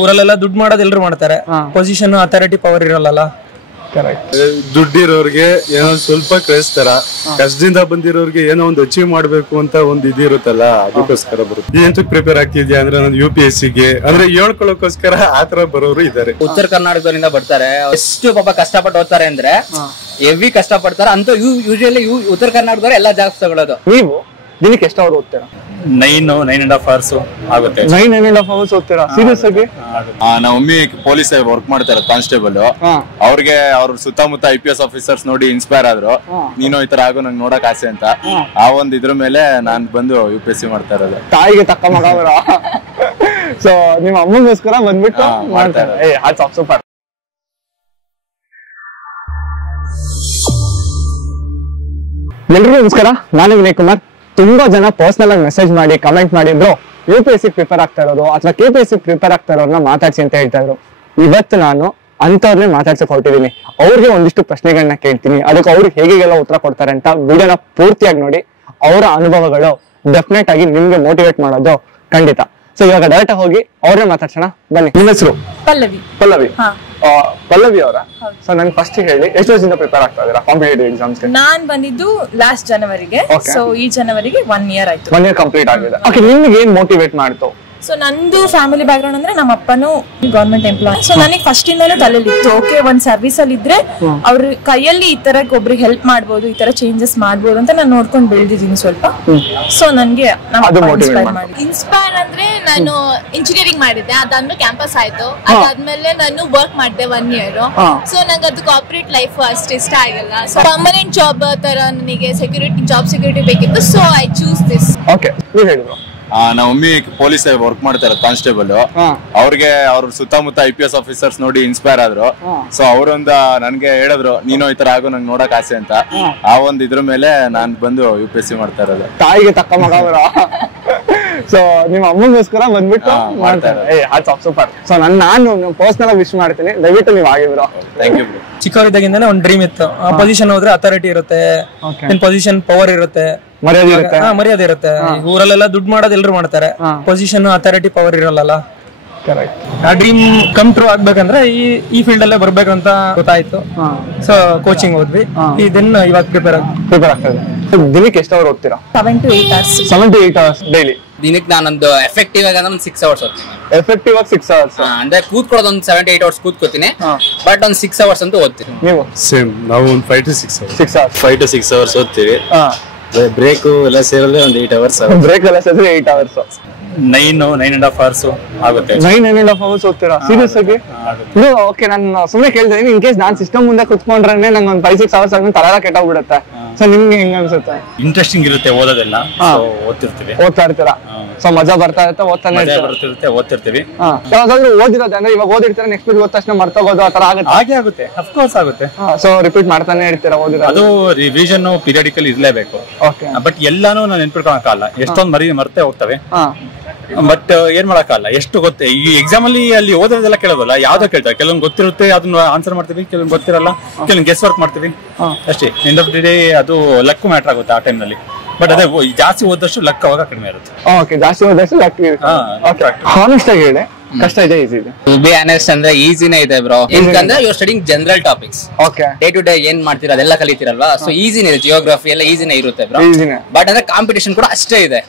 ಊರಲ್ಲೆಲ್ಲ ದುಡ್ಡು ಮಾಡೋದು ಎಲ್ರು ಮಾಡ್ತಾರೆ. ಪೊಸಿಷನ್ ಅಥಾರಿಟಿ ಪವರ್ ಇರಲ್ಲ. ದುಡ್ಡಿರೋರ್ಗೆ ಏನೋ ಸ್ವಲ್ಪ ಕಳಿಸ್ತಾರ, ಕಷ್ಟದಿಂದ ಬಂದಿರೋರ್ಗೆ ಏನೋ ಒಂದು ಅಚೀವ್ ಮಾಡ್ಬೇಕು ಅಂತ ಒಂದು ಇದಿರುತ್ತಲ್ಲ, ಅದಕ್ಕೋಸ್ಕರ ಬರುತ್ತೆ. ಎಂತಕ್ಕೆ ಪ್ರಿಪೇರ್ ಆಗ್ತಿದ್ಯಾ ಅಂದ್ರೆ ನಾನು UPSC ಗೆ ಅಂದ್ರೆ ಹೇಳ್ಕೊಳ್ಳೋಕೋಸ್ಕರ ಆತರ ಬರೋರು ಇದಾರೆ. ಉತ್ತರ ಕರ್ನಾಟಕದಿಂದ ಬರ್ತಾರೆ, ಎಷ್ಟು ಪಾಪ ಕಷ್ಟಪಟ್ಟು ಓದ್ತಾರೆ ಅಂದ್ರೆ ಹೆವಿ ಕಷ್ಟಪಡ್ತಾರೆ ಅಂತ. ಯೂಶುವಲಿ ಉತ್ತರ ಕರ್ನಾಟಕದವ್ರು ಎಲ್ಲಾ ಜಾಬ್ಸ್ ತಗೊಳ್ಳೋದು. ನೀವು ದಿನಕ್ಕೆ ಎಷ್ಟು ಅವರ್ ಓದ್ತೀರಾ? 9.5 hours ಆಗುತ್ತೆ. 9.5 hours ಓದ್ತೀರಾ? ಸೀರಿಯಸ್ ಆಗಿ? ನಮ್ಮ ಮಮ್ಮಿ ಪೊಲೀಸ್ ವರ್ಕ್ ಮಾಡ್ತಾರೆ, ಕಾನ್ಸ್ಟೇಬಲ್. ಅವ್ರಿಗೆ ಅವ್ರ ಸುತ್ತಮುತ್ತ IPS ಆಫೀಸರ್ಸ್ ನೋಡಿ ಇನ್ಸ್ಪೈರ್ ಆದ್ರು, ನೀನು ಈ ತರ ಆಗೋ ನಂಗೆ ನೋಡಕ್ ಆಸೆ ಅಂತ. ಆ ಒಂದ್ ಇದ್ರ ಮೇಲೆ ನಾನ್ ಬಂದು UPSC ಮಾಡ್ತಾ ಇರೋದು. ತಾಯಿಗೆ ತಕ್ಕ ಮಗವರ. ಸೊ ನಿಮ್ಮ ಅಮ್ಮಗೋಸ್ಕರ ಬಂದ್ಬಿಟ್ಟು ಮಾಡ್ತಾರೆ. ಸೂಪರ್. ಎಲ್ರಿಗೂ ನಮಸ್ಕಾರ, ನಾನು ವಿನಯ್ ಕುಮಾರ್. ತುಂಬಾ ಜನ ಪರ್ಸನಲ್ ಆಗಿ ಮೆಸೇಜ್ ಮಾಡಿ ಕಮೆಂಟ್ ಮಾಡಿ ಬ್ರೋ UPSC ಪ್ರಿಪೇರ್ ಆಗ್ತಾ ಇರೋದು ಅಥವಾ KPSC ಪ್ರಿಪೇರ್ ಆಗ್ತಾ ಇರೋರ್ನ ಮಾತಾಡ್ಸಿ ಅಂತ ಹೇಳ್ತಾ ಇದ್ರು. ಇವತ್ತು ನಾನು ಅಂತವ್ರನ್ನೇ ಮಾತಾಡ್ಸಕ್ ಹೊರಟಿದ್ದೀನಿ. ಅವ್ರಿಗೆ ಒಂದಿಷ್ಟು ಪ್ರಶ್ನೆಗಳನ್ನ ಕೇಳ್ತೀನಿ, ಅದಕ್ಕೆ ಅವ್ರಿಗೆ ಹೇಗೆಲ್ಲ ಉತ್ತರ ಕೊಡ್ತಾರೆ ಅಂತ ವಿಡಿಯೋನ ಪೂರ್ತಿಯಾಗಿ ನೋಡಿ. ಅವರ ಅನುಭವಗಳು ಡೆಫಿನೆಟ್ ಆಗಿ ನಿಮ್ಗೆ ಮೋಟಿವೇಟ್ ಮಾಡೋದು ಖಂಡಿತ. ಸೊ ಇವಾಗ ಡೈರೆಕ್ಟ್ ಹೋಗಿ ಅವ್ರನ್ನೇ ಮಾತಾಡ್ಸೋಣ ಬನ್ನಿ. ನಿಮ್ಮ ಹೆಸರು? ಪಲ್ಲವಿ. ಪಲ್ಲವಿ ಅವರ. ಸೊ ನನ್ ಫಸ್ಟ್ ಹೇಳಿ, ಎಷ್ಟು ವರ್ಷದಿಂದ ಪ್ರಿಪೇರ್ ಆಗ್ತಾ ಇದೀರಾ ಕಾಂಪಿಟೇಟಿವ್ ಎಕ್ಸಾಮ್ಸ್? ನಾನ್ ಬಂದಿದ್ದು ಲಾಸ್ಟ್ ಜನವರಿಗೆ. ಸೊ ಈ ಜನವರಿಗೆ 1 year ಆಯ್ತು. 1 year ಕಂಪ್ಲೀಟ್ ಆಗಿದೆ. ಓಕೆ, ನಿಮ್ಗೆ ಏನ್ ಮೋಟಿವೇಟ್ ಮಾಡ್ತು? ಸೊ ನಂದು ಫ್ಯಾಮಿಲಿ ಬ್ಯಾಕ್ ಗ್ರೌಂಡ್ ಅಂದ್ರೆ ನಮ್ಮ ಅಪ್ಪನು ಗವರ್ಮೆಂಟ್ ಎಂಪ್ಲಾಯ್. ಸೊ ನನಗೆ ಫಸ್ಟ್ ಇಂದಾನು ತಲೆಯಲ್ಲಿ ಇತ್ತು, ಓಕೆ ಒಂದ್ ಸರ್ವಿಸ್ ಅಲ್ಲಿ ಇದ್ರೆ ಅವ್ರ ಕೈಯಲ್ಲಿ ಈ ತರ ಒಬ್ರಿಗೆ ಹೆಲ್ಪ್ ಮಾಡ್ಬೋದು, ಈ ತರ ಚೇಂಜಸ್ ಮಾಡ್ಬೋದು ಅಂತ ನಾನು ನೋಡ್ಕೊಂಡು ಬೆಳೆದಿದ್ದೀನಿ ಸ್ವಲ್ಪ. ಸೊ ನನ್ಗೆ ಇನ್ಸ್ಪೈರ್ ಅಂದ್ರೆ ನಾನು ಇಂಜಿನಿಯರಿಂಗ್ ಮಾಡಿದ್ದೆ, ಅದಾದ್ಮೇಲೆ ಕ್ಯಾಂಪಸ್ ಆಯ್ತು. ಅದಾದ್ಮೇಲೆ ನಾನು ವರ್ಕ್ ಮಾಡಿದೆ 1 year. ಸೊ ನಂಗೆ ಅದು ಕಾರ್ಪೊರೇಟ್ ಲೈಫ್ ಅಷ್ಟು ಇಷ್ಟ ಆಗಿಲ್ಲ. ಸೊ ಪರ್ಮನೆಂಟ್ ಜಾಬ್ ತರ ನನಗೆ ಜಾಬ್ ಸೆಕ್ಯೂರಿಟಿ ಬೇಕಿತ್ತು. So I choose this. Okay, ನೀವು ಹೇಳಿದ್ರು. ನಮ್ಮ ಮಮ್ಮಿ ಪೊಲೀಸ್ ವರ್ಕ್ ಮಾಡ್ತಾರೆ, ಕಾನ್ಸ್ಟೇಬಲ್. ಅವ್ರಿಗೆ ಅವ್ರ ಸುತ್ತಮುತ್ತ IPS ಆಫೀಸರ್ಸ್ ನೋಡಿ ಇನ್ಸ್ಪೈರ್ ಆದ್ರು. ಸೊ ಅವರೊಂದ ನನ್ಗೆ ಹೇಳಿದ್ರು, ನೀನು ಈ ತರ ಆಗೋ ನಂಗೆ ನೋಡಕ್ ಆಸೆ ಅಂತ. ಆ ಒಂದ್ ಇದ್ರ ಮೇಲೆ ನಾನ್ ಬಂದು UPSC ಮಾಡ್ತಾ ಇರೋದು. ತಾಯಿಗೆ ತಕ್ಕ ಮಗವರ. ಸೊ ನಿಮ್ಮ ಅಮ್ಮಗೋಸ್ಕರ ಬಂದ್ಬಿಟ್ಟು ಮಾಡ್ತಾರೆ. ಸೂಪರ್. ಸೊ ನಾನು ಪರ್ಸನಲ್ ಆಗಿ ವಿಶ್ ಮಾಡ್ತೀನಿ, ದಯವಿಟ್ಟು ನೀವು ಆಗಿದ್ರು. Thank you. ಚಿಕ್ಕವರಿದ್ದಾಗಿಂದಲೇ ಒಂದ್ ಡ್ರೀಮ್ ಇತ್ತು. ಆ ಪೊಸಿಷನ್ ಹೋದ್ರೆ ಅಥಾರಿಟಿ ಇರುತ್ತೆ, ಪೊಸಿಷನ್ ಪವರ್ ಇರುತ್ತೆ, ಮರ್ಯಾದೆ ಇರುತ್ತೆ. ಊರಲ್ಲೆಲ್ಲ ದುಡ್ಡು ಮಾಡೋದು ಎಲ್ರು ಮಾಡ್ತಾರೆ, ಪೊಸಿಷನ್ ಅಥಾರಿಟಿ ಪವರ್ ಇರಲ್ಲ. ಆ ಡ್ರೀಮ್ ಕಮ್ ಟ್ರೂ ಆಗ್ಬೇಕಂದ್ರೆ ಈ ಫೀಲ್ಡ್ ಅಲ್ಲೇ ಬರ್ಬೇಕಂತ ಗೊತ್ತಾಯ್ತು. ಸೊ ಕೋಚಿಂಗ್ ಹೋದ್ವಿ, ಇದನ್ನ ಇವಾಗ ಪ್ರಿಪೇರ್ ಆಗ್ತದೆ. ದಿನಕ್ಕೆ ಎಷ್ಟು ಅವರ್ ಓದ್ತೀರಾ? 7 to 8 hours. 7 to 8 hours daily. ದಿನಕ್ಕೆ ನಾನೊಂದು ಎಫೆಕ್ಟಿವ್ ಆಗಿ 6 hours ಓದ್ತೀನಿ. ಎಫೆಕ್ಟಿವ್ ಆಗಿ 6 hours ಅಂದ್ರೆ ಕೂತ್ಕೊಳ್ಳೋದು ಒಂದು 7 to 8 hours ಕೂತ್ಕೋತೀನಿ, ಬಟ್ ಒಂದು 6 hours ಅಂತೂ ಓದ್ತೀನಿ. ನೀವು? ಸೇಮ್, ನಾವು ಒಂದು 5 to 6 hours. 6 hours. 5 to 6 hours ಓದ್ತೀವಿ. ಬ್ರೇಕ್ ಎಲ್ಲ ಸೇರಿದ್ರೆ ಒಂದು 8 hours. ಬ್ರೇಕ್ ಎಲ್ಲ ಸೇರಿದ್ರೆ 8 hours. 9.5 hours ಆಗುತ್ತೆ. 9.5 hours ಓದ್ತೀರಾ? ಸೀರಿಯಸ್ ಆಗಿ? ಓಕೆ, ನಾನು ಸುಮ್ಮನೆ ಕೇಳ್ತಾ ಇದೀನಿ. ಇನ್ ಕೇಸ್ ನಾನ್ ಸಿಸ್ಟಮ್ ಮುಂದೆ ಕುತ್ಕೊಂಡ್ರೆ ನಂಗೆ ಒಂದು 5-6 hours ಆದ್ಮೇಲೆ ತಲೆಲ್ಲ ಕೆಟ್ಟೋಗ್ಬಿಡುತ್ತೆ. ಸೊ ನಿಮ್ಗೆ ಹೆಂಗ ಅನ್ಸುತ್ತೆ? ಇಂಟ್ರೆಸ್ಟಿಂಗ್ ಇರುತ್ತೆ ಓದೋದೆಲ್ಲ, ಓದ್ತಾ ಇರ್ತೀರಾ? ಸೊ ಮಜಾ ಬರ್ತಾ ಇರುತ್ತೆ, ಓದ್ತಿರ್ತೀವಿ. ಯಾವಾಗಾದ್ರೂ ಓದಿರೋದು ಅಂದ್ರೆ ಇವಾಗ ಓದಿರ್ತೀರಾ, ನೆಕ್ಸ್ಟ್ ವೀಕ್ ಓದ್ ತಕ್ಷಣ ಮರ್ತೋಗೋದು ಆ ತರ ಆಗುತ್ತೆ? ಹಾಗೆ ಆಗುತ್ತೆ, ಅಫ್ಕೋರ್ಸ್ ಆಗುತ್ತೆ. ಸೊ ರಿಪೀಟ್ ಮಾಡ್ತಾನೆ ಇರ್ತೀರಾ ಓದಿರೋದು? ಅದು ರಿವಿಷನ್ ಪೀರಿಯಡಿಕಲ್ ಇರ್ಲೇಬೇಕು. ಬಟ್ ಎಲ್ಲಾನು ನಾನು ನೆನ್ಪಿಟ್ಕೊಳಕ್ಕಾಗಲ್ಲ, ಎಷ್ಟೊಂದು ಮರ್ತೇ ಹೋಗ್ತವೆ. ಬಟ್ ಏನ್ ಮಾಡಕ್ಕಾಗಲ್ಲ, ಎಷ್ಟು ಗೊತ್ತೇ. ಈ ಎಕ್ಸಾಮ್ ಅಲ್ಲಿ ಓದೋದೆಲ್ಲ ಕೇಳೋದಲ್ಲ, ಯಾವ್ದೋ ಕೇಳ್ತಾರೆ. ಕೆಲವೊಂದು ಗೊತ್ತಿರುತ್ತೆ, ಅದನ್ನ ಆನ್ಸರ್ ಮಾಡ್ತೀವಿ. ಕೆಲವೊಂದು ಗೊತ್ತಿರಲ್ಲ, ಕೆಲವೊಂದು ಗೆಸ್ ವರ್ಕ್ ಮಾಡ್ತೀವಿ ಅಷ್ಟೇ. ಎಂಡ್ ಆಫ್ ದಿ ಡೇ ಅದು ಲಕ್ ಮ್ಯಾಟರ್ ಆಗುತ್ತೆ ಆ ಟೈಮ್ ನಲ್ಲಿ. ಬಟ್ ಅದೇ ಜಾಸ್ತಿ ಓದಷ್ಟು ಲಕ್ ಅವಾಗ ಕಡಿಮೆ ಇರುತ್ತೆ. ಓಕೆ, ಜಾಸ್ತಿ ಓದಷ್ಟು ಲಕ್ ಇರುತ್ತೆ. ಹಾನೆಸ್ಟ್ ಆಗಿ ಹೇಳಿ, ಕಷ್ಟ ಇದೆ ಈಸಿ ಇದೆ? ಟು ಬಿ ಆನೆಸ್ಟ್ ಅಂದ್ರೆ ಈಸಿನೇ ಇದೆ ಬ್ರೋ. ಯಾಕಂದ್ರೆ you are studying general topics. Okay, day to day ಏನ್ ಮಾಡ್ತೀರಾ ಅದೆಲ್ಲ ಕಲಿತೀರಲ್ವಾ. ಸೊ ಈಸಿನೇ ಇದೆ, ಜಿಯೋಗ್ರಫಿ ಎಲ್ಲ ಈಸಿನೇ ಇರುತ್ತೆ ಬ್ರೋ. ಬಟ್ ಅಂದ್ರೆ ಕಾಂಪಿಟೇಷನ್ ಕೂಡ ಅಷ್ಟೇ ಇದೆ.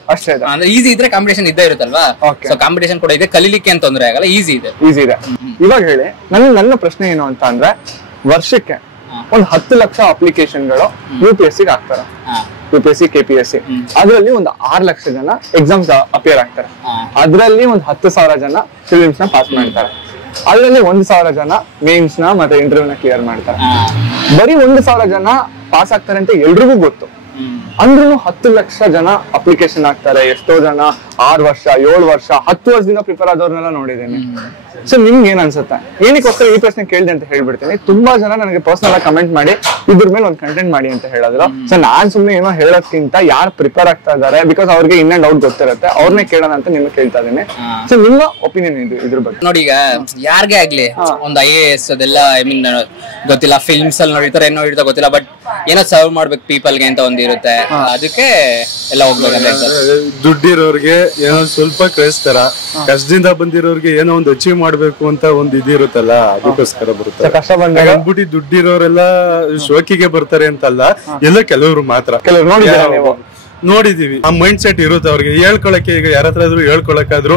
ಅಂದ್ರೆ ಈಸಿ ಇದ್ರೆ ಕಾಂಪಿಟೇಷನ್ ಇದ್ದೇ ಇರುತ್ತಲ್ವಾ. ಸೊ ಕಾಂಪಿಟೇಷನ್ ಕೂಡ ಇದೆ, ಕಲಿಲಿಕ್ಕೆ ಅಂತ ತೊಂದರೆ ಆಗಲ್ಲ, ಈಸಿ ಇದೆ. ಇವಾಗ ಹೇಳಿ, ನನ್ನ ಪ್ರಶ್ನೆ ಏನು ಅಂತ ಅಂದ್ರೆ, ವರ್ಷಕ್ಕೆ ಒಂದು 10 ಲಕ್ಷ ಅಪ್ಲಿಕೇಶನ್ಗಳು UPSC ಆಗ್ತಾರೆ. UPSC KPSC ಅದರಲ್ಲಿ ಒಂದು 6 ಲಕ್ಷ ಜನ ಎಕ್ಸಾಮ್ಸ್ ಅಪಿಯರ್ ಆಗ್ತಾರೆ. ಅದರಲ್ಲಿ ಒಂದು 10,000 ಜನ ಫಿಲಿಮ್ಸ್ ನ ಪಾಸ್ ಮಾಡ್ತಾರೆ. ಅದರಲ್ಲಿ 1,000 ಜನ ಮೇನ್ಸ್ ನ ಮತ್ತೆ ಇಂಟರ್ವ್ಯೂ ನ ಕ್ಲಿಯರ್ ಮಾಡ್ತಾರೆ. ಬರೀ 1,000 ಜನ ಪಾಸ್ ಆಗ್ತಾರೆ ಅಂತ ಎಲ್ರಿಗೂ ಗೊತ್ತು. ಅಂದ್ರೂ 10 ಲಕ್ಷ ಜನ ಅಪ್ಲಿಕೇಶನ್ ಹಾಕ್ತಾರೆ. ಎಷ್ಟೋ ಜನ 6 ವರ್ಷ 7 ವರ್ಷ 10 ವರ್ಷದಿಂದ ಪ್ರಿಪೇರ್ ಆದವ್ರನ್ನೆಲ್ಲ ನೋಡಿದ್ದೀನಿ. ಸೊ ನಿಮ್ಗೆ ಏನ್ ಅನ್ಸುತ್ತೆ? ಏನಕ್ಕೋಸ್ಕರ ಈ ಪ್ರಶ್ನೆ ಕೇಳಿದೆ ಅಂತ ಹೇಳ್ಬಿಡ್ತೀನಿ. ತುಂಬಾ ಜನ ನನಗೆ ಪರ್ಸನಲ್ ಆಗಿ ಕಮೆಂಟ್ ಮಾಡಿ ಇದ್ರ ಮೇಲೆ ಒಂದು ಕಂಟೆಂಟ್ ಮಾಡಿ ಅಂತ ಹೇಳಿದ್ರು. ಸೊ ನಾನ್ ಸುಮ್ನೆ ಏನೋ ಹೇಳೋದ್ಕಿಂತ ಯಾರು ಪ್ರಿಪೇರ್ ಆಗ್ತಾ ಇದಾರೆ, ಬಿಕಾಸ್ ಅವ್ರಿಗೆ ಇನ್ ಅಂಡ್ ಔಟ್ ಗೊತ್ತಿರುತ್ತೆ, ಅವ್ರನ್ನೇ ಕೇಳೋಣ ಅಂತ ನಿಮ್ಗೆ ಕೇಳ್ತಾ ಇದೀನಿ. ಸೊ ನಿಮ್ಮ ಒಪಿನಿಯನ್ ಇದು ಇದ್ರ ಬಗ್ಗೆ? ನೋಡಿ, ಈಗ ಯಾರಿಗೇ ಆಗ್ಲಿ ಒಂದು IAS ಅದೆಲ್ಲ ಐ ಮೀನ್ ಗೊತ್ತಿಲ್ಲ, ಫಿಲ್ಮ್ಸ್ ಅಲ್ಲಿ ನೋಡಿರ್ತಾರೆ, ಏನೋ ಹಿಡಿದ ಗೊತ್ತಿಲ್ಲ. ಬಟ್ ಏನೋ ಸರ್ವ್ ಮಾಡ್ಬೇಕು ಪೀಪಲ್ಗೆ ಅಂತ ಒಂದಿರುತ್ತೆ, ಅದಕ್ಕೆ ಎಲ್ಲ ಹೋಗ್ಬೇಕಂದ್ರೆ ದುಡ್ಡಿರೋರ್ಗೆ ಏನೋ ಸ್ವಲ್ಪ ಕ್ರೇಜ್ ತರ, ಕಷ್ಟದಿಂದ ಬಂದಿರೋರ್ಗೆ ಏನೋ ಒಂದು ಅಚೀವ್ ಮಾಡ್ಬೇಕು ಅಂತ ಒಂದ್ ಇದಿರುತ್ತಲ್ಲ, ಅದಕ್ಕೋಸ್ಕರ ಬರುತ್ತೆ. ಅಂದ್ಬಿಟ್ಟು ದುಡ್ಡಿರೋರೆಲ್ಲ ಶೋಕಿಗೆ ಬರ್ತಾರೆ ಅಂತಲ್ಲ, ಎಲ್ಲ ಕೆಲವರು ಮಾತ್ರ ನೋಡಿದೀವಿ. ಆ ಮೈಂಡ್ ಸೆಟ್ ಇರುತ್ತೆ ಅವ್ರಿಗೆ ಹೇಳ್ಕೊಳಕ್ಕೆ. ಈಗ ಯಾರ ಹತ್ರ ಆದ್ರೂ ಹೇಳ್ಕೊಳಕಾದ್ರು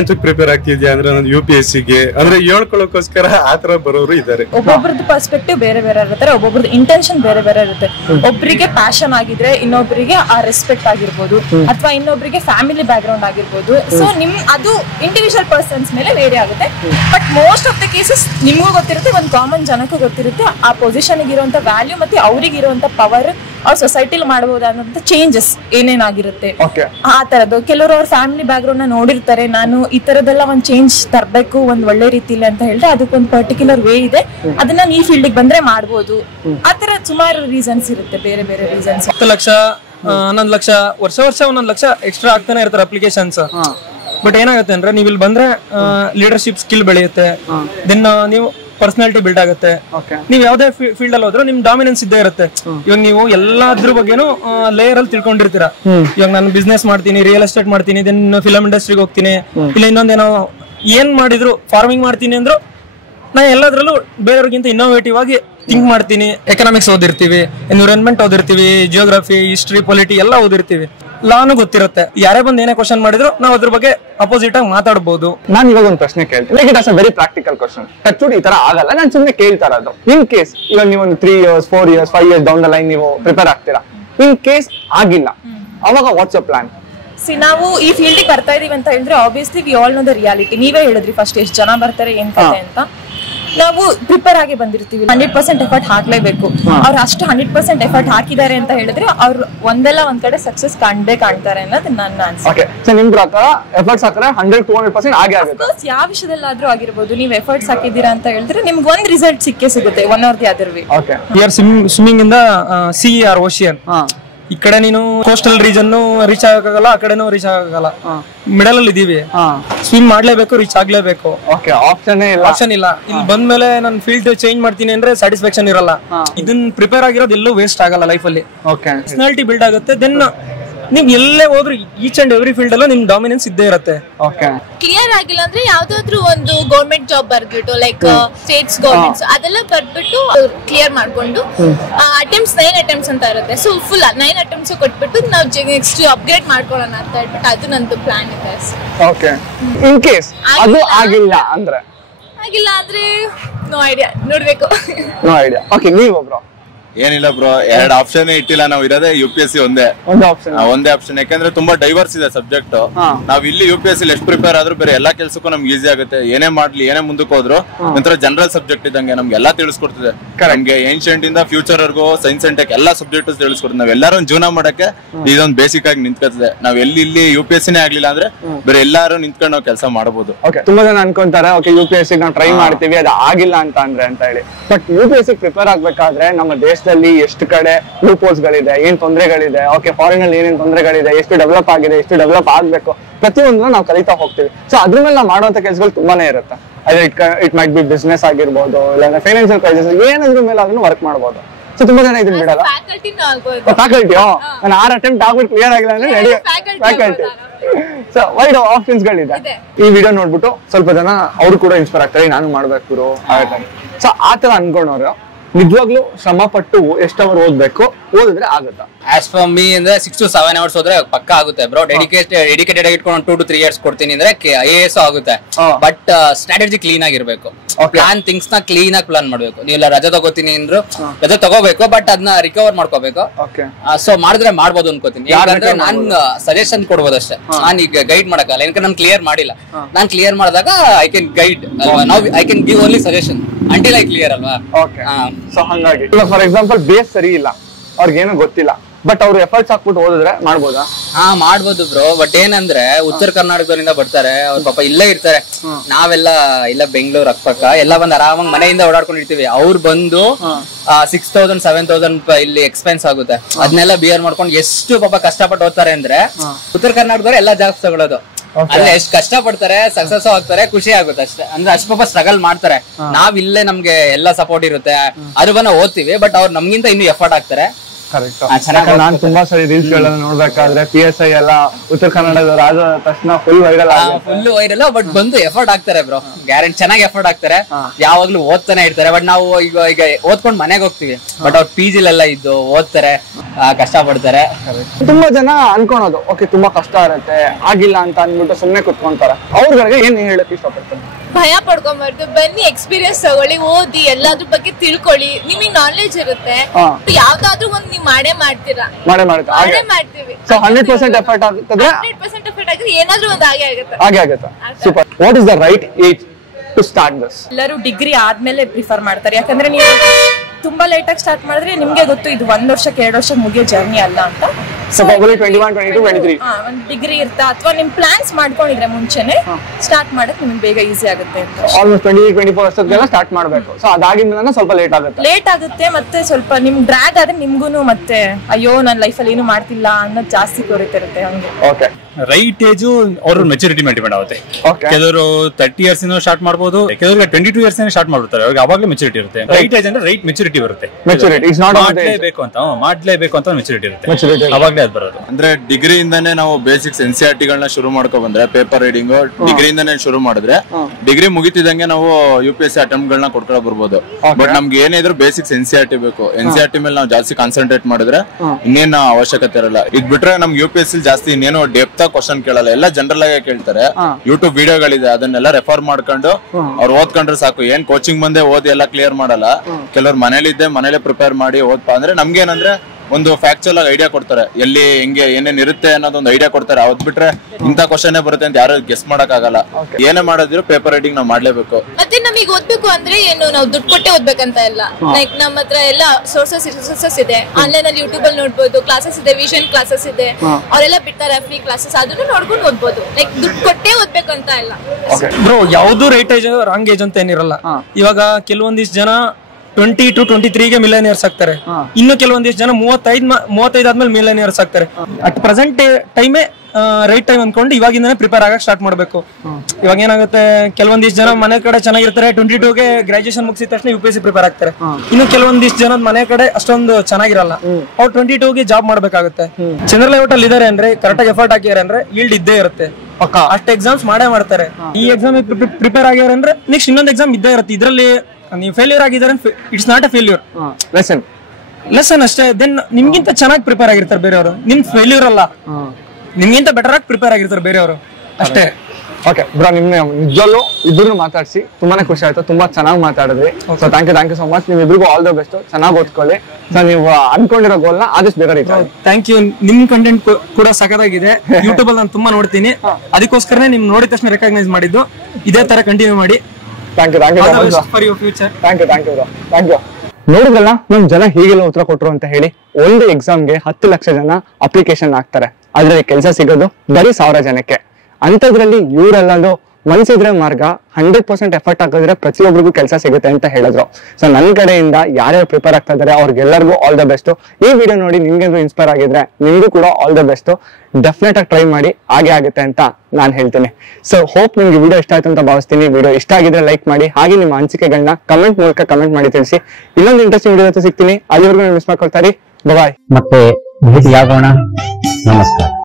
ಎಂತಕ್ ಪ್ರಿಪೇರ್ ಆಗ್ತಿದ್ಯಾ ಅಂದ್ರೆ ನಾನು UPSC ಗೆ ಅಂದ್ರೆ ಹೇಳ್ಕೊಳಕೋಸ್ಕರ ಆತರ ಬರೋರು ಇದಾರೆ. ಒಬ್ಬೊಬ್ರದ್ದು ಪರ್ಸ್ಪೆಕ್ಟಿವ್ ಬೇರೆ ಬೇರೆ ಇರುತ್ತೆ, ಒಬ್ಬೊಬ್ರದ್ದು ಇಂಟೆನ್ಷನ್ ಬೇರೆ ಬೇರೆ ಇರುತ್ತೆ. ಒಬ್ಬರಿಗೆ ಪ್ಯಾಷನ್ ಆಗಿದ್ರೆ ಇನ್ನೊಬ್ಬರಿಗೆ ಆ ರೆಸ್ಪೆಕ್ಟ್ ಆಗಿರ್ಬೋದು, ಅಥವಾ ಇನ್ನೊಬ್ಬರಿಗೆ ಫ್ಯಾಮಿಲಿ ಬ್ಯಾಕ್ ಗ್ರೌಂಡ್ ಆಗಿರ್ಬೋದು. ಸೊ ಅದು ಇಂಡಿವಿಜುವಲ್ ಪರ್ಸನ್ಸ್ ಮೇಲೆ ವೇರಿ ಆಗುತ್ತೆ. But most of the cases ನಿಮಗೂ ಗೊತ್ತಿರುತ್ತೆ, ಒಂದು ಕಾಮನ್ ಜನಕ್ಕೂ ಗೊತ್ತಿರುತ್ತೆ ಆ ಪೊಸಿಷನ್ ಇರುವಂತ ವ್ಯಾಲ್ಯೂ ಮತ್ತೆ ಅವ್ರಿಗೆ ಇರುವಂತ ಪವರ್, ಅವ್ರ ಸೊಸೈಟಿಲಿ ಮಾಡಬಹುದಾದಂತ ಚೇಂಜಸ್ ಏನೇನಾಗಿರುತ್ತೆ ಆ ತರದ್ದು. ಕೆಲವರು ಅವ್ರ ಫ್ಯಾಮಿಲಿ ಬ್ಯಾಕ್ ಗ್ರೌಂಡ್ ನ ನೋಡಿರ್ತಾರೆ, ನಾನು ಈ ತರದೆಲ್ಲ ಒಂದ್ ಚೇಂಜ್ ತರಬೇಕು ಒಂದ್ ಒಳ್ಳೆ ರೀತಿಲಿ ಅಂತ ಹೇಳಿದ್ರೆ ಅದಕ್ಕೊಂದು ಪರ್ಟಿಕ್ಯುಲರ್ ವೇ ಇದೆ, ಅದನ್ನ ಈ ಫೀಲ್ಡ್ ಬಂದ್ರೆ ಮಾಡ್ಬೋದು. ಆತರ ಸುಮಾರು ರೀಸನ್ಸ್ ಇರುತ್ತೆ, ಬೇರೆ ಬೇರೆ ರೀಸನ್ಸ್. 10 ಲಕ್ಷ 11 ಲಕ್ಷ ವರ್ಷ 11 ಲಕ್ಷ ಎಕ್ಸ್ಟ್ರಾ ಆಗ್ತಾನೆ ಇರ್ತಾರೆ ಅಪ್ಲಿಕೇಶನ್ಸ್. ಬಟ್ ಏನಾಗುತ್ತೆ ಅಂದ್ರೆ ನೀವು ಇಲ್ಲಿ ಬಂದ್ರೆ ಲೀಡರ್ಶಿಪ್ ಸ್ಕಿಲ್ ಬೆಳೆಯುತ್ತೆ, ದೆನ್ ನೀವು ಪರ್ಸನಾಲಿಟಿ ಬಿಲ್ಡ್ ಆಗುತ್ತೆ. ನೀವ್ ಯಾವ್ದೇ ಫೀಲ್ಡ್ ಅಲ್ಲಿ ಹೋದ್ರೂ ನಿಮ್ ಡಾಮಿನೆನ್ಸ್ ಇದ್ದೇ ಇರುತ್ತೆ. ಇವಾಗ ನೀವು ಎಲ್ಲಾದ್ರ ಬಗ್ಗೆನೂ ಲೇಯರ್ ಅಲ್ಲಿ ತಿಳ್ಕೊಂಡಿರ್ತೀರಾ. ಇವಾಗ ನಾನು ಬಿಸ್ನೆಸ್ ಮಾಡ್ತೀನಿ, ರಿಯಲ್ ಎಸ್ಟೇಟ್ ಮಾಡ್ತೀನಿ, ದೆನ್ ಫಿಲಂ ಇಂಡಸ್ಟ್ರಿಗೆ ಹೋಗ್ತೀನಿ, ಇಲ್ಲ ಇನ್ನೊಂದೇನೋ ಏನ್ ಮಾಡಿದ್ರು ಫಾರ್ಮಿಂಗ್ ಮಾಡ್ತೀನಿ ಅಂದ್ರು ನಾನು ಎಲ್ಲದ್ರಲ್ಲೂ ಬೇರೆಯವ್ರಿಗಿಂತ ಇನ್ನೋವೇಟಿವ್ ಆಗಿ ಥಿಂಕ್ ಮಾಡ್ತೀನಿ. ಎಕನಾಮಿಕ್ಸ್ ಓದಿರ್ತೀವಿ, ಎನ್ವಿರಾನ್ಮೆಂಟ್ ಓದಿರ್ತೀವಿ, ಜಿಯೋಗ್ರಫಿ, ಹಿಸ್ಟ್ರಿ, ಪೊಲಿಟಿ ಎಲ್ಲ ಓದಿರ್ತೀವಿ. ಲಾನು ಗೊತ್ತಿರುತ್ತೆ. ಯಾರೇ ಬಂದ್ ಏನೇ ಕ್ವಶನ್ ಮಾಡಿದ್ರು ನಾವು ಅದ್ರ ಬಗ್ಗೆ ಅಪೋಸಿಟ್ ಆಗಿ ಮಾತಾಡಬಹುದು. ನಾನು ಇವಾಗ ಒಂದು ಪ್ರಶ್ನೆ ಕೇಳ್ತೀನಿ, like it as a very practical question. Touch wood ಈ ತರ ಆಗಲ್ಲ, ನಾನು ಸುಮ್ಮನೆ ಕೇಳ್ತಾ ಇರೋದು. ಇನ್ ಕೇಸ್ ಇವಾಗ ನೀವು ಒಂದು 3 years 4 years 5 years down the line ನೀವು ಪ್ರಿಪೇರ್ ಆಗ್ತೀರಾ, ಇನ್ ಕೇಸ್ ಆಗಿಲ್ಲ, ಅವಾಗ ವಾಟ್ಸ್ ಯೋರ್ ಪ್ಲಾನ್? ನಾವು ಈ ಫೀಲ್ಡ್ ಬರ್ತಾ ಇದೀವಿ ಅಂತ ಹೇಳಿದ್ರೆ obviously we all know the reality. ನೀವೇ ಹೇಳಿದ್ರಿ ಫಸ್ಟ್ ಎಷ್ಟು ಜನ ಬರ್ತಾರೆ ಏನ್ ಕತೆ ಅಂತ. ನಾವು ಪ್ರಿಪೇರ್ ಆಗಿ ಬಂದಿರ್ತೀವಿ, 100% ಎಫರ್ಟ್ ಹಾಕ್ಲೇಬೇಕು. ಅವ್ರು ಅಷ್ಟು 100% ಎಫರ್ಟ್ ಹಾಕಿದ್ದಾರೆ ಅಂತ ಹೇಳಿದ್ರೆ ಅವ್ರು ಒಂದಲ್ಲ ಒಂದ್ ಕಡೆ ಸಕ್ಸಸ್ ಕಾಣ್ತಾರೆ ಅನ್ನೋದು ನನ್ನ ಅನ್ಸುತ್ತೆ. ನಿಮ್ ಪ್ರಕಾರ ಎಫರ್ಟ್ಸ್ ಹಾಕಿದ್ರೆ 100-200% ಆಗೇ ಆಗುತ್ತೆ. ಯಾವ ವಿಷಯದಲ್ಲಾದ್ರೂ ಆಗಿರ್ಬೋದು, ನೀವು ಎಫರ್ಟ್ಸ್ ಹಾಕಿದ್ದೀರಾ ಅಂತ ಹೇಳಿದ್ರೆ ನಿಮ್ಗೆ ಒಂದ್ ರಿಸಲ್ಟ್ ಸಿಗುತ್ತೆ, one R the other way. Swimming ಇಂದ ಸಿ ಆರ್ ಓಷಿಯನ್, ಈ ಕಡೆ ನೀನು ಕೋಸ್ಟಲ್ ರೀಜನ್ ರೀಚ್ ಆಗಲ್ಲ, ಆ ಕಡೆನೂ ರೀಚ್ ಆಗಲ್ಲ, ಮಿಡಲ್ ಅಲ್ಲಿ ಇದೀವಿ. ಸ್ವಿಮ್ ಮಾಡ್ಲೇಬೇಕು, ರೀಚ್ ಆಗ್ಲೇಬೇಕು, ಆಪ್ಷನ್ ಇಲ್ಲ. ಇಲ್ಲಿ ಬಂದ್ಮೇಲೆ ನಾನು ಫೀಲ್ಡ್ ಚೇಂಜ್ ಮಾಡ್ತೀನಿ ಅಂದ್ರೆ ಸ್ಯಾಟಿಸ್ಫ್ಯಾಕ್ಷನ್ ಇರಲ್ಲ. ಇದನ್ನ ಪ್ರಿಪೇರ್ ಆಗಿರೋದು ಎಲ್ಲೂ ವೇಸ್ಟ್ ಆಗಲ್ಲ ಲೈಫ್ ಅಲ್ಲಿ. ಪರ್ಸನಾಲಿಟಿ ಬಿಲ್ಡ್ ಆಗುತ್ತೆ. ದೆನ್ ನೀವ್ ಎಲ್ಲೇ ಹೋದ್ರು ಈಚ್ ಅಂಡ್ ಎವ್ರಿ ಫೀಲ್ಡ್ ಅಲ್ಲೂ ನಿಮ್ ಡಾಮಿನೆನ್ಸ್ ಇದ್ದೇ ಇರುತ್ತೆ. ಕ್ಲಿಯರ್ ಆಗಿಲ್ಲ ಅಂದ್ರೆ ಯಾವ್ದಾದ್ರು ಒಂದು ಗೌರ್ಮೆಂಟ್ ಜಾಬ್ ಬರ್ಬಿಟ್ಟು ಲೈಕ್ ಸ್ಟೇಟ್ಸ್ ಗೌರ್ಮೆಂಟ್ಸ್ ಅದೆಲ್ಲ ಬರ್ಬಿಟ್ಟು ಕ್ಲಿಯರ್ ಮಾಡ್ಕೊಂಡು ಅಟೆಂಪ್ಟ್ಸ್ 9 ಅಟೆಂಪ್ಟ್ಸ್ ಅಂತ ಇರುತ್ತೆ. ಸೊ ಫುಲ್ 9 ಅಟೆಂಪ್ಟ್ಸ್ ಕೊಟ್ಬಿಟ್ಟು ನಾವು ನೆಕ್ಸ್ಟ್ ಅಪ್ಗ್ರೇಡ್ ಮಾಡ್ಕೊಳ್ಳೋಣ ಅಂತ ಹೇಳ್ಬಿಟ್ಟು ಅದು ನಂದು ಪ್ಲಾನ್ ಇದೆ. ಇನ್ ಕೇಸ್ ಅದು ಆಗಿಲ್ಲ ಅಂದ್ರೆ ನೋ ಐಡಿಯಾ, ನೋಡ್ಬೇಕು. No idea. ಓಕೆ, ನೀವು ಬ್ರೋ? ಏನಿಲ್ಲ ಬ್ರೋ, 2 ಆಪ್ಷನ್ ಇಟ್ಟಿಲ್ಲ ನಾವು ಇರೋದೇ UPSC ಒಂದೇ ಆಪ್ಷನ್. ಯಾಕಂದ್ರೆ ತುಂಬಾ ಡೈವರ್ಸ್ ಇದೆ ಸಬ್ಜೆಕ್ಟ್. ನಾವ್ ಇಲ್ಲಿ UPSC ಎಷ್ಟು ಪ್ರಿಪೇರ್ ಆದ್ರೂ ಬೇರೆ ಎಲ್ಲಾ ಕೆಲ್ಸಕ್ಕೂ ನಮ್ಗೆ ಈಸಿ ಆಗುತ್ತೆ. ಏನೇ ಮಾಡ್ಲಿ, ಏನೇ ಮುಂದಕ್ಕೆ ಹೋದ್ರು ಒಂಥರ ಜನರಲ್ ಸಬ್ಜೆಕ್ಟ್ ಇದ್ದಂಗೆ ನಮ್ಗೆ ಎಲ್ಲಾ ತಿಳಿಸ್ಕೊಡ್ತಿದೆ. ನಮ್ಗೆ ಏನ್ಷಿಯಂಟ್ ಇಂದ ಫ್ಯೂಚರ್ ವರ್ಗು ಸೈನ್ಸ್ ಅಂಡ್ ಟೆಕ್ ಎಲ್ಲಾ ಸಬ್ಜೆಕ್ಟ್ ತಿಳಿಸ್ಕೊಡ್ತೀವಿ. ನಾವ್ ಎಲ್ಲಾರು ಜೀವನ ಮಾಡಕ್ಕೆ ಇದೊಂದು ಬೇಸಿಕ್ ಆಗಿ ನಿಂತ್ಕೊತಿದೆ. ನಾವ್ ಇಲ್ಲಿ UPSC ಆಗ್ಲಿಲ್ಲ ಅಂದ್ರೆ ಬೇರೆ ಎಲ್ಲಾರು ನಿಂತ್ಕೊಂಡು ನಾವು ಕೆಲಸ ಮಾಡಬಹುದು. ತುಂಬಾ ಜನ ಅನ್ಕೊಂತಾರೆ UPSC ನಾವು ಟ್ರೈ ಮಾಡ್ತೀವಿ, ಅದು ಆಗಿಲ್ಲ ಅಂತ ಹೇಳಿ. ಬಟ್ UPSC ಪ್ರಿಪೇರ್ ಆಗ್ಬೇಕಾದ್ರೆ ನಮ್ಮ ದೇಶ ಎಷ್ಟು ಕಡೆ ಲೂಪ್ ಹೋಲ್ಸ್ ಗಳಿದೆ, ಏನ್ ತೊಂದರೆಗಳಿದೆ, ಓಕೆ ಫಾರಿನ್ ಅಲ್ಲಿ ಏನೇನ್ ತೊಂದರೆಗಳಿದೆ, ಎಷ್ಟು ಡೆವಲಪ್ ಆಗಿದೆ, ಎಷ್ಟು ಡೆವಲಪ್ ಆಗ್ಬೇಕು, ಪ್ರತಿಯೊಂದನ್ನು ನಾವು ಕಲಿತಾ ಹೋಗ್ತೀವಿ. ಸೊ ಅದ್ರ ಮೇಲೆ ನಾವು ಮಾಡುವಂತ ಕೆಲಸಗಳು ತುಂಬಾನೇ ಇರುತ್ತೆ. ಅದೇ ಇಟ್ ಮೈಟ್ ಬಿ ಬಿಸ್ನೆಸ್ ಆಗಿರ್ಬೋದು, ಇಲ್ಲ ಫೈನಾನ್ಷಿಯಲ್ ಕ್ರೈಸಿಸ್, ಏನಾದ್ರೂ ಮೇಲೆ ಅದನ್ನು ವರ್ಕ್ ಮಾಡ್ಬೋದು. ಸೊ ತುಂಬಾ ಜನ ಇದನ್ನ ಬಿಡಲ್ಲ. ಫ್ಯಾಕಲ್ಟಿ ನಾನು 6 ಅಟೆಂಪ್ಟ್ ಆಗ್ಬಿಟ್ಟು ಕ್ಲಿಯರ್ ಆಗಿಲ್ಲ ಅಂದ್ರೆ ಫ್ಯಾಕಲ್ಟಿ. ಸೊ ವೈಡ್ ಆಪ್ಷನ್ಸ್ ಗಳಿದೆ. ಈ ವಿಡಿಯೋ ನೋಡ್ಬಿಟ್ಟು ಸ್ವಲ್ಪ ಜನ ಅವರು ಕೂಡ ಇನ್ಸ್ಪೈರ್ ಆಗ್ತಾರೆ, ನಾನು ಮಾಡ್ಬೇಕು. ಸೊ ಆತರ ಅನ್ಕೊಂಡವ್ರು ನಿಜವಾಗ್ಲೂ ಶ್ರಮ ಪಟ್ಟು ಎಷ್ಟು ಅವರ್ ಓದ್ಬೇಕು, ಓದಿದ್ರೆ ಆಗುತ್ತಾ? ಆಸ್ ಫಾರ್ ಮೀ ಅಂದ್ರೆ 6 to 7 hours ಹೋದ್ರೆ ಪಕ್ಕ ಆಗುತ್ತೆ ಬ್ರೋ. ಡೆಡಿಕೇಟೆಡ್ ಆಗಿ ಇಟ್ಕೊಂಡು 2 to 3 years ಕೊಡ್ತೀನಿ ಅಂದ್ರೆ IAS ಆಗುತ್ತೆ. ಬಟ್ ಸ್ಟ್ರಾಟಜಿ ಕ್ಲೀನ್ ಆಗಿರ್ಬೇಕು. ಪ್ಲಾನ್ ಥಿಂಗ್ಸ್ ನ ಕ್ಲೀನ್ ಆಗಿ ಪ್ಲಾನ್ ಮಾಡ್ಬೇಕು. ನೀವೆಲ್ಲ ರಜೆ ತಗೋತೀನಿ ಅಂದ್ರು ರಜೆ ತಗೋಬೇಕು, ಬಟ್ ಅದನ್ನ ರಿಕವರ್ ಮಾಡ್ಕೋಬೇಕು. ಸೊ ಮಾಡಿದ್ರೆ ಮಾಡ್ಬೋದು ಅನ್ಕೋತೀನಿ. ಯಾಕಂದ್ರೆ ನಾನ್ ಸಜೆಷನ್ ಕೊಡ್ಬೋದು ಅಷ್ಟೇ, ನಾನು ಈಗ ಗೈಡ್ ಮಾಡಕ್ಕಲ್ಲ. ಯಾಕಂದ್ರೆ ನಾನು ಕ್ಲಿಯರ್ ಮಾಡಿಲ್ಲ. ನಾನು ಕ್ಲಿಯರ್ ಮಾಡಿದಾಗ ಐ ಕ್ಯಾನ್ ಗೈಡ್ ಅಲ್ವಾ, ನಾವು I can give only suggestion until I clear ಅಲ್ವಾ. ಸೊ ಹಂಗಾಗಿ ಫಾರ್ ಎಕ್ಸಾಂಪಲ್ ಬೇಸ್ ಸರಿ ಇಲ್ಲ, ಅವ್ರಿಗೇನು ಗೊತ್ತಿಲ್ಲ, ಬಟ್ ಅವ್ರು ಎಫರ್ಟ್ಸ್ ಹಾಕ್ಬಿಟ್ಟು ಓದಿದ್ರೆ ಮಾಡ್ಬೋದಾ? ಮಾಡ್ಬೋದು ಬ್ರೋ. ಬಟ್ ಏನಂದ್ರೆ ಉತ್ತರ ಕರ್ನಾಟಕದಿಂದ ಬರ್ತಾರೆ, ಅವ್ರ ಪಾಪ ಇಲ್ಲೇ ಇರ್ತಾರೆ. ನಾವೆಲ್ಲ ಇಲ್ಲ ಬೆಂಗಳೂರು ಅಕ್ಕಪಕ್ಕ ಎಲ್ಲ ಬಂದು ಆರಾಮಾಗಿ ಮನೆಯಿಂದ ಓಡಾಡ್ಕೊಂಡಿರ್ತೀವಿ. ಅವ್ರು ಬಂದು 6,000 7,000 ಇಲ್ಲಿ ಎಕ್ಸ್ಪೆನ್ಸ್ ಆಗುತ್ತೆ. ಅದನ್ನೆಲ್ಲ ಬಿಯರ್ ಮಾಡ್ಕೊಂಡು ಎಷ್ಟು ಪಾಪ ಕಷ್ಟಪಟ್ಟು ಓದ್ತಾರೆ ಅಂದ್ರೆ ಉತ್ತರ ಕರ್ನಾಟಕದವ್ರು ಎಲ್ಲಾ ಜಾಬ್ಸ್ ತಗೊಳ್ಳೋದು. ಅಲ್ಲಿ ಎಷ್ಟು ಕಷ್ಟ ಪಡ್ತಾರೆ, ಸಕ್ಸಸ್ ಆಗ್ತಾರೆ, ಖುಷಿ ಆಗುತ್ತೆ ಅಷ್ಟೇ. ಅಂದ್ರೆ ಅಷ್ಟು ಪಾಪ ಸ್ಟ್ರಗಲ್ ಮಾಡ್ತಾರೆ. ನಾವ್ ಇಲ್ಲೇ ನಮ್ಗೆ ಎಲ್ಲಾ ಸಪೋರ್ಟ್ ಇರುತ್ತೆ, ಅದ್ರ ಓದ್ತೀವಿ, ಬಟ್ ಅವ್ರು ನಮ್ಗಿಂತ ಇನ್ನೂ ಎಫರ್ಟ್ ಆಗ್ತಾರೆ. ನಾನ್ ತುಂಬಾ ಸರಿ ರೀಲ್ಸ್ ಗಳನ್ನ ನೋಡ್ಬೇಕಾದ್ರೆ PSI ಎಲ್ಲ ಉತ್ತರ ಕನ್ನಡದವ್ರು ಆದ ತಕ್ಷಣ ಫುಲ್ ವೈರಲ್ ಬಟ್ ಬಂದು ಎಫರ್ಟ್ ಆಗ್ತಾರೆ ಬ್ರೋ, ಗ್ಯಾರಂಟಿ ಚೆನ್ನಾಗಿ ಎಫರ್ಟ್ ಆಗ್ತಾರೆ, ಯಾವಾಗ್ಲೂ ಓದ್ತಾನೆ ಇರ್ತಾರೆ. ಬಟ್ ನಾವು ಈಗ ಓದ್ಕೊಂಡ್ ಮನೆಗೆ ಹೋಗ್ತೀವಿ, ಬಟ್ ಅವ್ರು PG ಲೆಲ್ಲ ಇದ್ದು ಓದ್ತಾರೆ, ಕಷ್ಟ ಪಡ್ತಾರೆ. ತುಂಬಾ ಜನ ಅನ್ಕೊಳೋದು ಓಕೆ ತುಂಬಾ ಕಷ್ಟ ಇರುತ್ತೆ, ಆಗಿಲ್ಲ ಅಂತ ಅನ್ಬಿಟ್ಟು ಸುಮ್ನೆ ಕುತ್ಕೊಂತಾರೆ. ಅವ್ರಿಗೆ ಏನ್ ಹೇಳಕ್ ಇಷ್ಟಪಡ್ತಾರೆ? ಭಯ ಪಡ್ಕೊಂಬಾರ್ದು, ಬನ್ನಿ ಎಕ್ಸ್ಪೀರಿಯನ್ಸ್ ತಗೊಳ್ಳಿ, ಓದಿ, ಎಲ್ಲಾದ್ರ ಬಗ್ಗೆ ತಿಳ್ಕೊಳ್ಳಿ, ನಿಮಗೆ ನಾಲೆಜ್ ಇರುತ್ತೆ. ಯಾವ್ದಾದ್ರು ಒಂದ್ ನೀವ್ ಮಾಡೇ ಮಾಡ್ತೀರಾ, ಮಾಡೇ ಮಾಡ್ತೀವಿ. 100% ಎಫರ್ಟ್ ಆಗುತ್ತದೆ, 100% ಎಫರ್ಟ್ ಆಗಿದ್ರೆ ಏನಾದ್ರೂ ಒಂದ್ ಹಾಗೆ ಆಗುತ್ತೆ. Super. What is the right age to start this? ಎಲ್ಲರೂ ಡಿಗ್ರಿ ಆದ್ಮೇಲೆ ಪ್ರಿಫರ್ ಮಾಡ್ತಾರೆ, ಯಾಕಂದ್ರೆ ನೀವು ತುಂಬಾ ಲೇಟ್ ಆಗಿ ಸ್ಟಾರ್ಟ್ ಮಾಡಿದ್ರೆ ನಿಮ್ಗೆ ಗೊತ್ತು ಇದು 1 ವರ್ಷಕ್ಕೆ 2 ವರ್ಷಕ್ಕೆ ಮುಗಿಯೋ ಜರ್ನಿ ಅಲ್ಲ ಅಂತ. ಒಂದ್ ಡಿಗ್ರಿ ಇರ್ತಾ ಅಥವಾ ನಿಮ್ ಪ್ಲಾನ್ಸ್ ಮಾಡ್ಕೊಂಡಿದ್ರೆ ಮುಂಚೆನೆ ಸ್ಟಾರ್ಟ್ ಮಾಡಕ್ ನಿಮ್ಗೆ ಬೇಗ ಈಸಿ ಆಗುತ್ತೆ ಅಂತ. ಆಲ್ಮೋಸ್ಟ್ 20-24 ವರ್ಷಕ್ಕೆಲ್ಲ ಸ್ಟಾರ್ಟ್ ಮಾಡ್ಬೇಕು. ಸೊ ಅದಾಗಿಂದ ಸ್ವಲ್ಪ ಲೇಟ್ ಆಗುತ್ತೆ, ಮತ್ತೆ ಸ್ವಲ್ಪ ನಿಮ್ ಡ್ರ್ಯಾಗ್ ಆದ್ರೆ ನಿಮ್ಗೂನು ಮತ್ತೆ ಅಯ್ಯೋ ನನ್ ಲೈಫಲ್ಲಿ ಏನು ಮಾಡ್ತಿಲ್ಲ ಅನ್ನೋದು ಜಾಸ್ತಿ ಕೊರಿತಿರುತ್ತೆ ಹಂಗೆ. ಓಕೆ, ರೈಟ್ ಏಜು ಅವ್ರ ಮೆಚುರಿಟಿ ಮೇಲೆ ಡಿಪೆಂಡ್ ಆಗುತ್ತೆ. ಕೆಲವರು 30 years ಇಂದ ಸ್ಟಾರ್ಟ್ ಮಾಡಬಹುದು, ಕೆಲವರಿಗೆ 22 years ಇಂದ ಸ್ಟಾರ್ಟ್ ಮಾಡ್ತಾರೆ, ಅವ್ರಿಗೆ ಅವಾಗಲೇ ಮೆಚುರಿಟಿ ಇರುತ್ತೆ. ರೈಟ್ ಏಜ್ ಅಂದ್ರೆ ರೈಟ್ ಮೆಚುರಿಟಿ ಬರುತ್ತೆ, ಮಾಡ್ಲೇಬೇಕು ಅಂತ ಮೆಚುರಿಟಿ ಇರುತ್ತೆ, ಅವಾಗಲೇ ಅದು ಬರೋದು. ಅಂದ್ರೆ ಡಿಗ್ರಿ ಇಂದಾನೆ ನಾವು ಬೇಸಿಕ್ಸ್ NCERT ಗಳನ್ನ ಶುರು ಮಾಡ್ಕೊ ಬಂದ್ರೆ, ಪೇಪರ್ ರೀಡಿಂಗ್ ಡಿಗ್ರಿ ಇಂದಾನೆ ಶುರು ಮಾಡಿದ್ರೆ, ಡಿಗ್ರಿ ಮುಗಿತಿದಂಗೆ ನಾವು UPSC ಅಟೆಂಪ್ಟ್ ಗಳನ್ನ ಕೊಡ್ಕೊಳ್ಳ ಬರ್ಬೋದು. ಬಟ್ ನಮ್ಗೆ ಏನಿದ್ರು ಬೇಸಿಕ್ಸ್ NCERT ಬೇಕು. NCERT ಮೇಲೆ ನಾವು ಜಾಸ್ತಿ ಕಾನ್ಸಂಟ್ರೇಟ್ ಮಾಡಿದ್ರೆ ಇನ್ನೇನು ಅವಶ್ಯಕತೆ ಇರಲ್ಲ. ಇದ್ ಬಿಟ್ರೆ ನಮ್ಗೆ UPSC ಜಾಸ್ತಿ ಇನ್ನೇನು ಡೆಪ್ತ್ ಕ್ವಶನ್ ಕೇಳಲ್ಲ, ಎಲ್ಲ ಜನರಲ್ ಆಗಿ ಕೇಳ್ತಾರೆ. ಯೂಟ್ಯೂಬ್ ವಿಡಿಯೋಗಳಿದೆ, ಅದನ್ನೆಲ್ಲ ರೆಫರ್ ಮಾಡ್ಕೊಂಡು ಅವ್ರು ಓದ್ಕೊಂಡ್ರೆ ಸಾಕು. ಏನ್ ಕೋಚಿಂಗ್ ಬಂದೆ ಓದಿ ಎಲ್ಲ ಕ್ಲಿಯರ್ ಮಾಡಲ್ಲ. ಕೆಲವ್ರು ಮನೇಲಿದ್ದೆ ಮನೇಲೆ ಪ್ರಿಪೇರ್ ಮಾಡಿ ಓದ್ಪಾ ಅಂದ್ರೆ ನಮ್ಗೆ ಏನಂದ್ರೆ ಒಂದು ಫ್ಯಾಕ್ಚುಯಲ್ ಆಗಿ ಐಡಿಯಾ ಕೊಡ್ತಾರೆ, ಎಲ್ಲಿ ಹೆಂಗೆ ಏನೇನ್ ಇರುತ್ತೆ ಅನ್ನೋದೊಂದು ಐಡಿಯಾ ಕೊಡ್ತಾರೆ. ಅದ್ ಬಿಟ್ರೆ ಇಂತ ಕ್ವಶನ್ ಬರುತ್ತೆ ಅಂತ ಯಾರು ಗೆಸ್ ಮಾಡಕ್ ಆಗಲ್ಲ. ಏನೇ ಮಾಡೋದಿದ್ರು ಪೇಪರ್ ರೈಟಿಂಗ್ ನಾವು ಮಾಡ್ಲೇಬೇಕು. ಮತ್ತೆ ನಮಗೆ ಓದ್ಬೇಕು ಅಂದ್ರೆ ಏನು ನಾವು ದುಡ್ಡು ಕೊಟ್ಟೆ ಓದ್ಬೇಕಂತ ಇಲ್ಲ. ಲೈಕ್ ನಮ್ಮ ಹತ್ರ ಎಲ್ಲ ಸೋರ್ಸಸ್ ಇದೆ, ಆನ್ಲೈನ್ ಅಲ್ಲಿ ಯೂಟ್ಯೂಬ್ ಅಲ್ಲಿ ನೋಡ್ಬೋದು, ಕ್ಲಾಸಸ್ ಇದೆ, ವಿಷನ್ ಕ್ಲಾಸಸ್ ಇದೆ, ಅವರೆಲ್ಲ ಬಿಡ್ತಾರೆ ಫ್ರೀ ಕ್ಲಾಸಸ್, ಅದನ್ನು ನೋಡ್ಕೊಂಡು ಓದ್ಬೋದು. ಲೈಕ್ ದುಡ್ಡು ಕೊಟ್ಟೆ ಓದ್ಬೇಕಂತ ಇಲ್ಲ ಬ್ರೋ. ಯಾವ್ದು ರೈಟ್ ಏಜ್ ರಾಂಗ್ ಏಜ್ ಅಂತ ಏನಿರಲ್ಲ. ಇವಾಗ ಕೆಲವೊಂದಿಷ್ಟು ಜನ 20 to 23 ಮಿಲಿಯನಿಯರ್ಸ್ ಆಗ್ತಾರೆ, ಇನ್ನು ಕೆಲವೊಂದಿಷ್ಟು ಜನ 35 ಆದ್ಮೇಲೆ ಮಿಲಿಯನಿಯರ್ಸ್ ಆಗ್ತಾರೆ. ಅಟ್ ಪ್ರೆಸೆಂಟ್ ಟೈಮೇ ರೈಟ್ ಟೈಮ್ ಅನ್ಕೊಂಡು ಇವಾಗಿಂದಾನೆ ಪ್ರಿಪೇರ್ ಆಗಕ್ಕೆ ಸ್ಟಾರ್ಟ್ ಮಾಡ್ಬೇಕು. ಇವಾಗ ಏನಾಗುತ್ತೆ, ಕೆಲವೊಂದಿಷ್ಟು ಜನ ಮನೆ ಕಡೆ ಚೆನ್ನಾಗಿರ್ತಾರೆ, 22ಗೆ ಗ್ರಾಜುಯೇಷನ್ ಮುಗಿಸಿದ ತಕ್ಷಣ UPSC ಪ್ರಿಪೇರ್ ಆಗ್ತಾರೆ. ಇನ್ನು ಕೆಲವೊಂದಿಷ್ಟು ಜನ ಮನೆ ಕಡೆ ಅಷ್ಟೊಂದು ಚೆನ್ನಾಗಿರಲ್ಲ, ಅವ್ರು 22ಗೆ ಜಾಬ್ ಮಾಡ್ಬೇಕಾಗುತ್ತೆ. ಜನರಲ್ ಲೇಔಟ್ ಅಲ್ಲಿ ಇದಾರೆ ಅಂದ್ರೆ, ಕರೆಕ್ಟ್ ಆಗಿ ಎಫರ್ಟ್ ಹಾಕಿದಾರೆ ಅಂದ್ರೆ ಈಲ್ಡ್ ಇದ್ದೇ ಇರುತ್ತೆ. ಅಷ್ಟು ಎಕ್ಸಾಮ್ಸ್ ಮಾಡೇ ಮಾಡ್ತಾರೆ. ಈ ಎಕ್ಸಾಮ್ ಪ್ರಿಪೇರ್ ಆಗ್ಯಾರ ಅಂದ್ರೆ ನೆಕ್ಸ್ಟ್ ಇನ್ನೊಂದು ಎಕ್ಸಾಮ್ ಇದ್ದೇ ಇರುತ್ತೆ. ಇದ್ರಲ್ಲಿ ನೀವು ಫೇಲ್ಯೂರ್ ಆಗಿದ್ದಾರೆ, it's not A failure, lesson ಅಷ್ಟೇ. ದೆನ್ ನಿಮ್ಗಿಂತ ಚೆನ್ನಾಗಿ ಪ್ರಿಪೇರ್ ಆಗಿರ್ತಾರೆ ಬೇರೆಯವರು, ನಿಮ್ ಫೇಲ್ಯೂರ್ ಅಲ್ಲ, ನಿಮ್ಗಿಂತ ಬೆಟರ್ ಆಗಿ ಪ್ರಿಪೇರ್ ಆಗಿರ್ತಾರೆ ಬೇರೆಯವರು ಅಷ್ಟೇ. ಓಕೆ ಬ್ರೋ, ನಿಮ್ಗೆ ನಿಜವಲ್ಲೂ ಇಬ್ರು ಮಾತಾಡಿಸಿ ತುಂಬಾನೇ ಖುಷಿ ಆಯ್ತು, ತುಂಬಾ ಚೆನ್ನಾಗಿ ಮಾತಾಡಿದ್ರಿ. So thank you so much. ನಿಮ್ ಇಬ್ರಿಗೂ ಆಲ್ ದ ಬೆಸ್ಟ್, ಚೆನ್ನಾಗಿ ಓದ್ಕೊಳ್ಳಿ. ಸೊ ನೀವು ಅನ್ಕೊಂಡಿರೋ ಗೋಲ್ ನ ಆದಷ್ಟು ಬೇಗ ರೀಚ್ ಆಗಿ. Thank you. ನಿಮ್ ಕಂಟೆಂಟ್ ಕೂಡ ಸಖತ್ತಾಗಿದೆ, ಯೂಟ್ಯೂಬ್ ಅಲ್ಲಿ ನಾನು ತುಂಬಾ ನೋಡ್ತೀನಿ, ಅದಕ್ಕೋಸ್ಕರನೇ ನಿಮ್ ನೋಡಿದ ತಕ್ಷಣ ರೆಕಗ್ನೈಸ್ ಮಾಡಿದ್ದು. ಇದೇ ತರ ಕಂಟಿನ್ಯೂ ಮಾಡಿ. Thank you for your future. Thank you. ನೋಡಿದ್ರಲ್ಲ ನಮ್ ಜನ ಹೀಗೆಲ್ಲ ಉತ್ತರ ಕೊಟ್ರು ಅಂತ ಹೇಳಿ. ಒಂದು ಎಕ್ಸಾಮ್ಗೆ 10 ಲಕ್ಷ ಜನ ಅಪ್ಲಿಕೇಶನ್ ಹಾಕ್ತಾರೆ, ಆದ್ರೆ ಕೆಲಸ ಸಿಗೋದು ಬರೀ 1000 ಜನಕ್ಕೆ. ಅಂತದ್ರಲ್ಲಿ ಇವರೆಲ್ಲರೂ ಮನ್ಸಿದ್ರೆ ಮಾರ್ಗ, 100% ಎಫರ್ಟ್ ಹಾಕಿದ್ರೆ ಪ್ರತಿಯೊಬ್ಬರಿಗೂ ಕೆಲಸ ಸಿಗುತ್ತೆ ಅಂತ ಹೇಳಿದ್ರು. ಸೊ ನನ್ನ ಕಡೆಯಿಂದ ಯಾರ್ಯಾರು ಪ್ರಿಪೇರ್ ಆಗ್ತಾ ಇದಾರೆ ಅವ್ರಿಗೆಲ್ಲರಿಗೂ ಆಲ್ ದ ಬೆಸ್ಟ್. ಈ ವಿಡಿಯೋ ನೋಡಿ ನಿಮ್ಗೆ ಇನ್ಸ್ಪೈರ್ ಆಗಿದ್ರೆ ನಿಮ್ಗೂ ಕೂಡ ಆಲ್ ದ ಬೆಸ್ಟ್. ಡೆಫಿನೆಟ್ ಆಗಿ ಟ್ರೈ ಮಾಡಿ, ಹಾಗೆ ಆಗುತ್ತೆ ಅಂತ ನಾನು ಹೇಳ್ತೀನಿ. ಸೊ ಹೋಪ್ ನಿಮ್ಗೆ ವಿಡಿಯೋ ಇಷ್ಟ ಆಯ್ತು ಅಂತ ಭಾವಿಸ್ತೀನಿ. ವಿಡಿಯೋ ಇಷ್ಟ ಆಗಿದ್ರೆ ಲೈಕ್ ಮಾಡಿ, ಹಾಗೆ ನಿಮ್ಮ ಅನಿಸಿಕೆಗಳನ್ನ ಕಮೆಂಟ್ ಮೂಲಕ ಕಮೆಂಟ್ ಮಾಡಿ ತಿಳಿಸಿ. ಇನ್ನೊಂದು ಇಂಟ್ರೆಸ್ಟಿಂಗ್ ವಿಡಿಯೋ ಸಿಗ್ತೀನಿ, ಅಲ್ಲಿವರೆಗೂ ಮಿಸ್ ಮಾಡ್ಕೊಳ್ತಾರೆ. ಬಾಯ್. ಮತ್ತೆ ಭೇಟಿಯಾಗೋಣ. ನಮಸ್ಕಾರ.